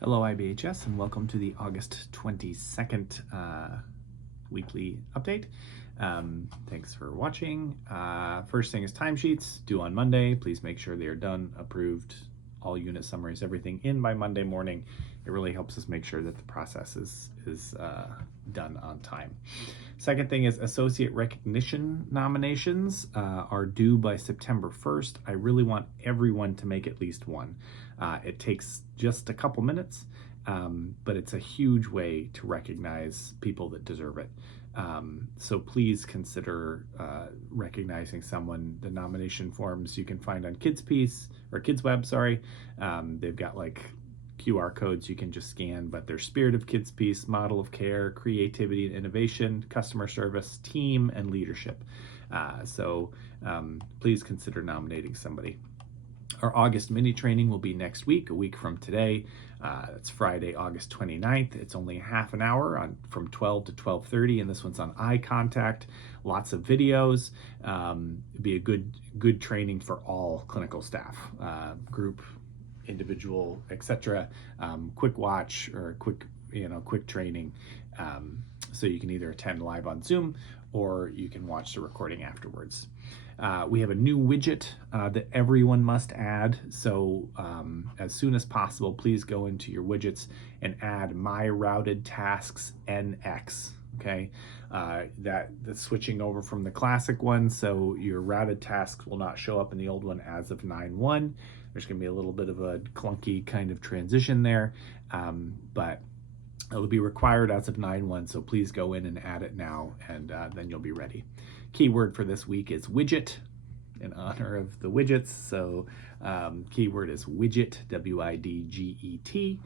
Hello IBHS and welcome to the August 22nd weekly update. Thanks for watching. First thing is timesheets due on Monday. Please make sure they are done, approved, all unit summaries, everything in by Monday morning. It really helps us make sure that the process is done on time. Second thing is associate recognition nominations are due by September 1st. I really want everyone to make at least one. It takes just a couple minutes, but it's a huge way to recognize people that deserve it. So please consider recognizing someone. The nomination forms you can find on KidsPeace or KidsWeb, sorry. They've got like QR codes you can just scan, but their spirit of KidsPeace, model of care, creativity and innovation, customer service, team, and leadership. So please consider nominating somebody. Our August mini training will be next week, a week from today. It's Friday, August 29th. It's only half an hour from 12 to 12:30, and this one's on eye contact. Lots of videos. It'd be a good training for all clinical staff, group, individual, etc. Quick watch or quick training. So you can either attend live on Zoom or you can watch the recording afterwards. We have a new widget that everyone must add. So as soon as possible, please go into your widgets and add My Routed Tasks NX. Okay, that's switching over from the classic one. So your routed tasks will not show up in the old one as of 9/1. There's going to be a little bit of a clunky kind of transition there, but it'll be required as of 9/1, so please go in and add it now, and then you'll be ready. Keyword for this week is widget, in honor of the widgets. So keyword is widget, W-I-D-G-E-T.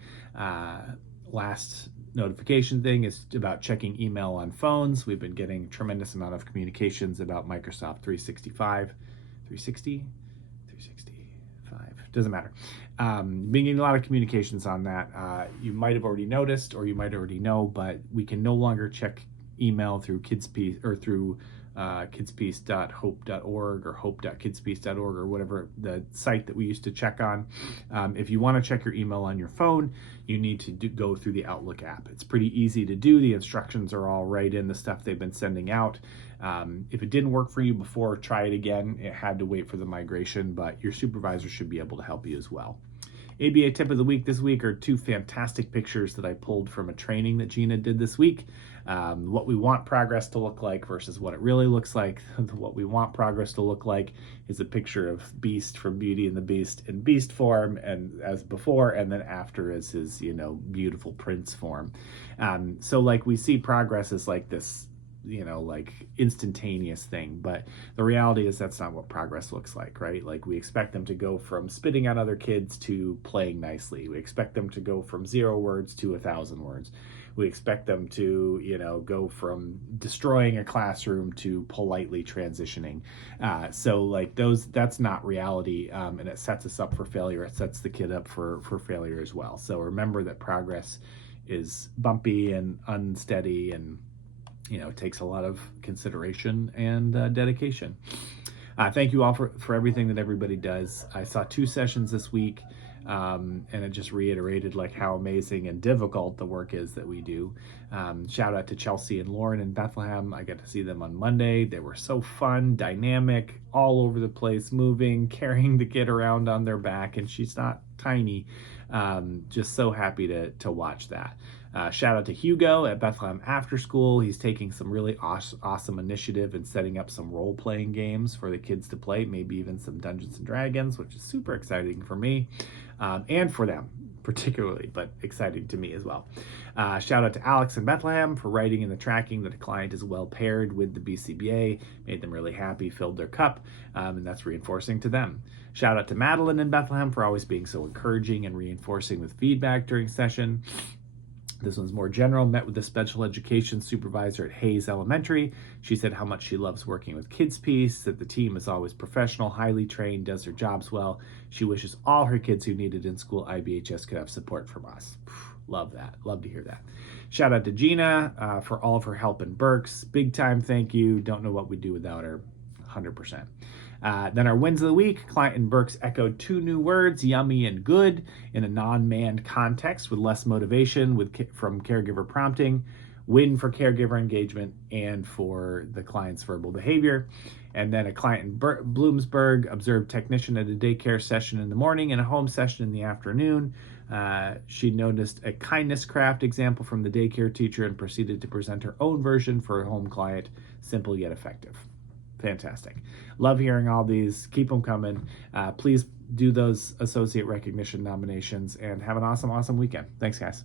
Last notification thing is about checking email on phones. We've been getting a tremendous amount of communications about Microsoft 365, 360, 365, doesn't matter. Been getting a lot of communications on that. You might have already noticed, or you might already know, but we can no longer check email through KidsPeace or through kidspeace.hope.org or hope.kidspeace.org or whatever the site that we used to check on. If you want to check your email on your phone, you need to go through the Outlook app. It's pretty easy to do. The instructions are all right in the stuff they've been sending out. If it didn't work for you before, try it again. It had to wait for the migration, but your supervisor should be able to help you as well. ABA tip of the week this week are two fantastic pictures that I pulled from a training that Gina did this week. What we want progress to look like versus what it really looks like. What we want progress to look like is a picture of Beast from Beauty and the Beast in Beast form, and as before, and then after as his, beautiful prince form. So like we see progress as like this, like instantaneous thing, but the reality is that's not what progress looks like, right? Like we expect them to go from spitting on other kids to playing nicely. We expect them to go from 0 words to 1,000 words. We expect them to, go from destroying a classroom to politely transitioning. So like that's not reality, and it sets us up for failure. It sets the kid up for failure as well. So remember that progress is bumpy and unsteady, and it takes a lot of consideration and dedication. Thank you all for everything that everybody does. I saw 2 sessions this week, and it just reiterated like how amazing and difficult the work is that we do. Shout out to Chelsea and Lauren in Bethlehem. I got to see them on Monday. They were so fun, dynamic, all over the place, moving, carrying the kid around on their back, and she's not tiny. Just so happy to watch that. Shout out to Hugo at Bethlehem After School. He's taking some really awesome initiative and setting up some role-playing games for the kids to play, maybe even some Dungeons and Dragons, which is super exciting for me and for them particularly, but exciting to me as well. Shout out to Alex in Bethlehem for writing in the tracking that a client is well paired with the BCBA, made them really happy, filled their cup, and that's reinforcing to them. Shout out to Madeline in Bethlehem for always being so encouraging and reinforcing with feedback during session. This one's more general. Met with the special education supervisor at Hayes Elementary. She said how much she loves working with KidsPeace, that the team is always professional, highly trained, does their jobs well. She wishes all her kids who need it in school IBHS could have support from us. Love that. Love to hear that. Shout out to Gina for all of her help in Berks. Big time thank you. Don't know what we'd do without her. 100%. Then our wins of the week, client and Burks echoed 2 new words, yummy and good, in a non-manned context with less motivation from caregiver prompting. Win for caregiver engagement and for the client's verbal behavior. And then a client in Bloomsburg observed technician at a daycare session in the morning and a home session in the afternoon. She noticed a kindness craft example from the daycare teacher and proceeded to present her own version for a home client, simple yet effective. Fantastic. Love hearing all these. Keep them coming. Please do those associate recognition nominations and have an awesome weekend. Thanks, guys.